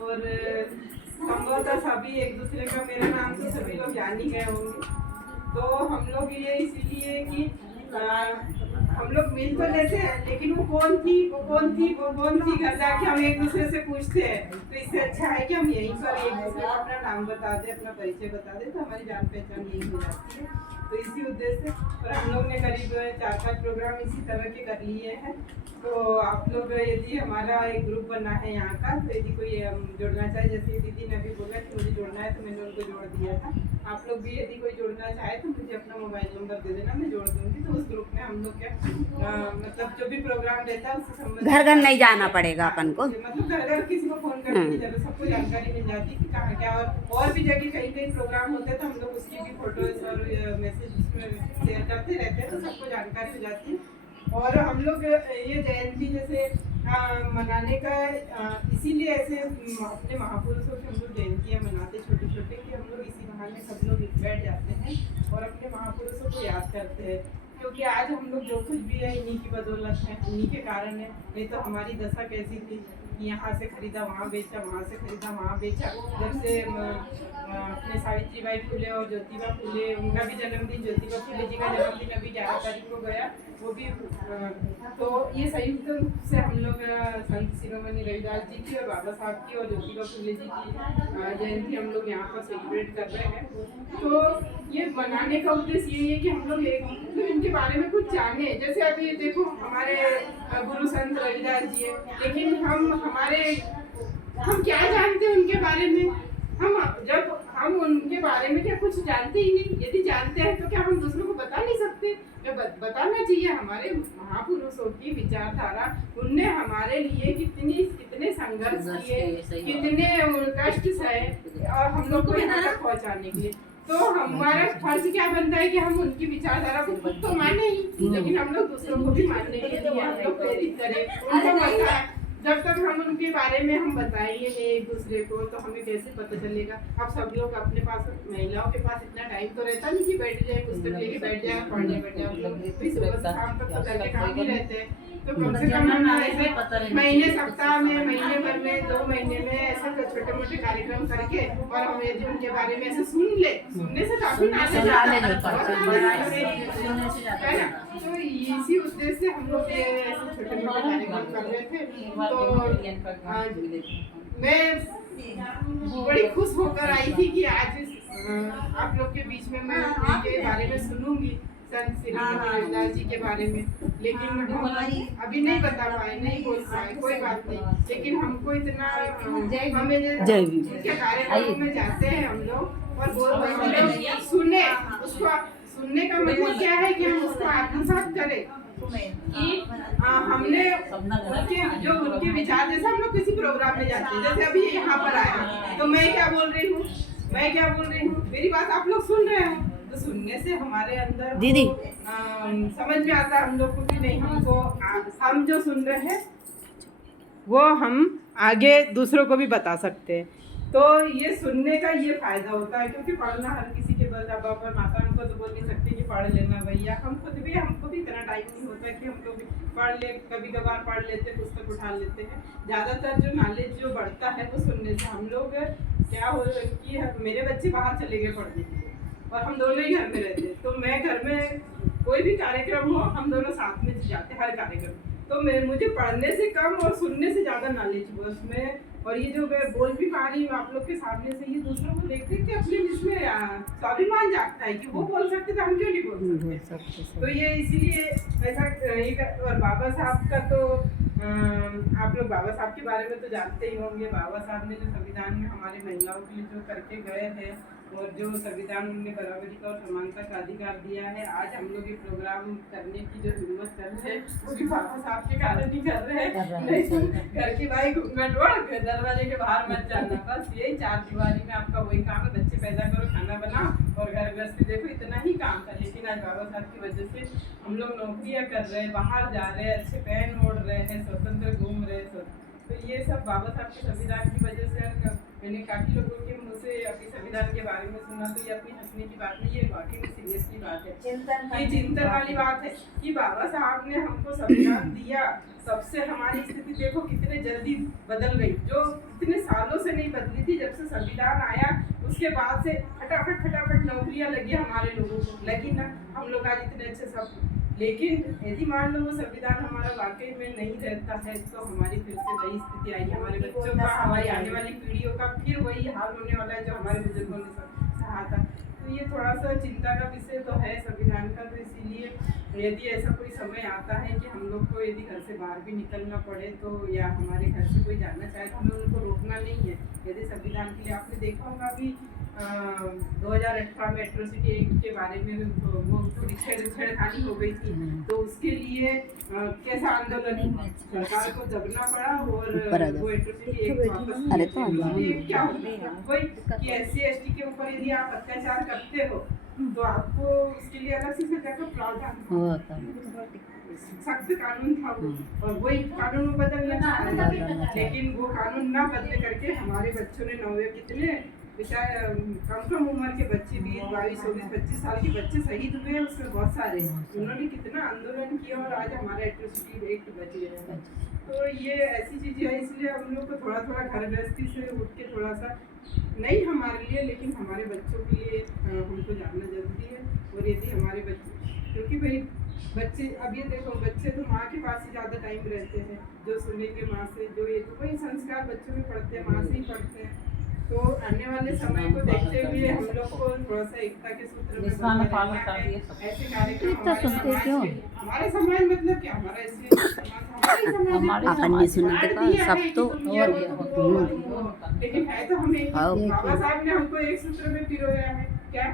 और संभवतः सभी एक दूसरे का मेरा नाम तो सभी लोग जान ही गए होंगे। तो हम लोग ये इसीलिए कि हम लोग मिल तो लेते हैं, लेकिन वो कौन थी घर जाके हम एक दूसरे से पूछते हैं। तो इससे अच्छा है कि हम यहीं पर एक दूसरे को अपना नाम बता दें, अपना परिचय बता दें, तो हमारी जान पहचान यही हो जाती है। तो इसी उद्देश्य से और हम लोग ने करीब 4-5 प्रोग्राम इसी तरह के कर लिए हैं। तो आप लोग यदि हमारा एक ग्रुप बना है यहाँ का, तो यदि कोई जुड़ना चाहे, जैसे दीदी ने अभी बोला कि मुझे जुड़ना है, तो मैंने उनको जोड़ दिया था। आप लोग भी यदि कोई जुड़ना चाहे तो मुझे अपना मोबाइल नंबर दे देना, मैं जोड़ दूंगी। तो उस ग्रुप में हम लोग क्या मतलब जो भी प्रोग्राम रहता है उससे संबंधित घर घर नहीं जाना पड़ेगा अपन को, मतलब घर घर किसी को फोन करने की जरूरत, सबको जानकारी मिल जाती है कि कहाँ क्या। और भी जगह कहीं कहीं प्रोग्राम होते हैं तो हम लोग उसकी भी फोटोज और मैसेज शेयर करते रहते हैं, तो सबको जानकारी हो जाती है। और हम लोग ये जयंती जैसे मनाने का इसीलिए ऐसे अपने महापुरुषों की हम लोग जयंतियाँ मनाते छोटे छोटे, कि हम लोग इसी बहाने सब लोग बैठ जाते हैं और अपने महापुरुषों को याद करते हैं। क्योंकि आज हम लोग जो कुछ भी है इन्हीं की बदौलत है, इन्हीं के कारण है। नहीं तो हमारी दशा कैसी थी, यहाँ से खरीदा वहाँ बेचा, वहाँ से खरीदा वहाँ बेचा। जब से अपने सावित्रीबाई फुले और ज्योतिबा फुले, उनका भी जन्मदिन, ज्योतिबा फुले जी का जन्मदिन अभी 11 तारीख को गया, वो भी तो ये संयुक्त रूप से हम लोग संत शिरोमणि रविदास जी की और बाबा साहब की और ज्योतिबा फुले जी की जयंती हम लोग यहाँ पर सेलिब्रेट कर रहे हैं। तो ये मनाने का उद्देश्य यही है कि हम लोग एक इनके बारे में कुछ जाने। जैसे अभी देखो हमारे गुरु संत रविदास जी है, लेकिन हम क्या जानते हैं उनके बारे में? हम उनके बारे में क्या कुछ जानते ही नहीं। यदि जानते हैं तो क्या हम दूसरों को बता नहीं सकते? बताना चाहिए। हमारे महापुरुषों की विचारधारा, उनने हमारे लिए कितने संघर्ष किए, कितने कष्ट सहे और हम लोग को यहाँ तक पहुँचाने के लिए। तो हमारा फर्ज क्या बनता है कि हम उनकी विचारधारा को खुद तो माने ही, लेकिन हम लोग दूसरों को भी मानने के लिए हम लोग प्रेरित करें। उनको पता है, जब तक हम उनके बारे में हम बताएंगे नहीं एक दूसरे को, तो हमें कैसे पता चलेगा? अब सब लोग अपने पास, महिलाओं के पास इतना टाइम तो रहता नहीं कि बैठ जाए, पुस्तक लेके बैठ जाए, पढ़ने बैठ जाए। हम लोग सुबह से शाम तक तो घर के काम ही रहते हैं। तो कम से कम हम ऐसे महीने, सप्ताह में, महीने भर में, 2 महीने में ऐसे छोटे मोटे कार्यक्रम करके और हम यदि उनके बारे में ऐसे सुनने से काफी नॉलेज है ना। तो इसी उद्देश्य से हम लोग ये ऐसे छोटे मोटे कार्यक्रम कर रहे थे। तो मैं बड़ी खुश होकर आई थी कि आज आप लोग के बीच में मैं उनके बारे में सुनूंगी, संत शिरोमणि रविदास जी के बारे में। लेकिन हम अभी नहीं बता पाए, नहीं बोल पाए, कोई बात नहीं। लेकिन हमको इतना हमें उनके कार्यक्रमों में जाते हैं हम लोग और बोल सुने, उसको सुनने का मतलब क्या है कि हम उसको आत्मसात करें कि हमने उनके विचार, जैसे हम लोग किसी प्रोग्राम में जाते हैं, जैसे अभी यहाँ पर आया तो मैं क्या बोल रही हूँ, मेरी बात आप लोग सुन रहे हैं। तो सुनने से हमारे अंदर दीदी समझ में आता है हम लोग को कि नहीं, हम जो सुन रहे हैं वो हम आगे दूसरों को भी बता सकते हैं। तो ये सुनने का ये फायदा होता है, क्योंकि पढ़ना हर किसी के बल दबा पर माता हमको तो बोल नहीं सकती कि पढ़ लेना भैया। हमको भी इतना टाइम नहीं होता कि हम लोग पढ़ ले, कभी कभार पढ़ लेते, पुस्तक उठा लेते हैं। ज़्यादातर जो नॉलेज जो बढ़ता है वो सुनने से। हम लोग क्या हो कि मेरे बच्चे बाहर चले गए पढ़ने के लिए और हम दोनों ही घर में रहते हैं। तो मैं घर में कोई भी कार्यक्रम हो हम दोनों साथ में जाते हर कार्यक्रम। तो मुझे पढ़ने से कम और सुनने से ज़्यादा नॉलेज हुआ उसमें। और ये जो मैं बोल भी पा रही हूँ आप लोग के सामने से, ये दूसरों को देखते कि अपने इसमें स्वाभिमान जागता है कि वो बोल सकते थे, हम क्यों नहीं बोल सकते। तो ये इसीलिए ऐसा। और बाबा साहब का तो आप लोग बाबा साहब के बारे में तो जानते ही होंगे। बाबा साहब ने जो संविधान में हमारे महिलाओं के लिए जो करके गए हैं और जो संविधान में बराबरी का और समानता का अधिकार दिया है, आज हम लोग ये प्रोग्राम करने की जो हिम्मत कर रहे हैं वो भी बाबा साहब के कारण ही कर रहे हैं। नहीं तो घर की भाई घूंघट ओढ़ दरवाजे के बाहर मत जाना, बस यही 4 दीवारी में आपका वही काम है, बच्चे पैदा करो, खाना बनाओ और घर गृहस्थी देखो, इतना ही काम था। लेकिन आज बाबा साहब की वजह से हम लोग नौकरियाँ कर रहे हैं, बाहर जा रहे हैं, अच्छे पहन ओढ़ रहे हैं, स्वतंत्र घूम रहे हैं। तो ये सब बाबा साहब के संविधान की वजह से। मैंने काफ़ी लोगों के मुँह से अपने संविधान के बारे में सुना, तो ये अपनी हंसने की बात नहीं, ये वाकई में सीरियस की बात है, ये चिंतन वाली बात है कि बाबा साहब ने हमको संविधान दिया, तब से हमारी स्थिति देखो कितने जल्दी बदल गई। जो इतने सालों से संविधान आया उसके बाद से फटाफट नौकरियां लगी हमारे लोगों को, लगी ना, हम लोग आज इतने अच्छे सब। लेकिन यदि मान लो वो संविधान हमारा वाकई में नहीं रहता है तो हमारी फिर से वही स्थिति आएगी, हमारे बच्चों का, हमारी आने वाली पीढ़ियों का फिर वही हाल होने वाला है जो हमारे बुजुर्गों ने सहा था। तो ये थोड़ा सा चिंता का विषय तो है संविधान का। तो इसीलिए यदि ऐसा कोई समय आता है कि हम लोग को यदि घर से बाहर भी निकलना पड़े तो, या हमारे घर से कोई जाना चाहे तो हमें उनको रोकना नहीं है। यदि संविधान के लिए आपने देखा होगा अभी 2018 में एट्रोसिटी एक्ट के बारे में वो थोड़ी छेड़खानी हो गई थी, तो उसके लिए कैसा आंदोलन हुआ, सरकार को दबना पड़ा और वो एट्रोसिटी एक्ट वापस क्या होता वही कि SC/ST के ऊपर यदि आप अत्याचार करते हो तो आपको उसके लिए अलग से सजा का प्रावधान, सख्त कानून था वो, और वही कानून बदलना चाहिए। लेकिन वो कानून ना बदले करके हमारे बच्चों ने नौवे कितने कम उम्र के बच्चे 20, 22, 24, 25 साल के बच्चे शहीद हुए हैं, उसमें बहुत सारे उन्होंने कितना आंदोलन किया और आज हमारा एट्रोसिटी एक्ट बच गया है। तो ये ऐसी चीज़ें है, इसलिए हम लोग को थोड़ा घर गृहस्थी से उठ के थोड़ा सा, नहीं हमारे लिए लेकिन हमारे बच्चों के लिए हमको जानना जरूरी है। और यदि हमारे बच्चे, क्योंकि भाई बच्चे, अब ये देखो बच्चे तो माँ के पास ही ज़्यादा टाइम रहते हैं, जो सुनेंगे माँ से, जो ये तो वही संस्कार बच्चों में पढ़ते हैं, माँ से ही पढ़ते हैं। तो आने वाले समय को देखते हुए हम लोग को थोड़ा सा एकता के सूत्र में रहना है। ऐसे कार्यक्रम हमारे समाज मतलब क्या, हमारा अपन ये सुनने के सब तो लेकिन है तो हमें बाबा साहब ने हमको एक सूत्र में पिरोया है, क्या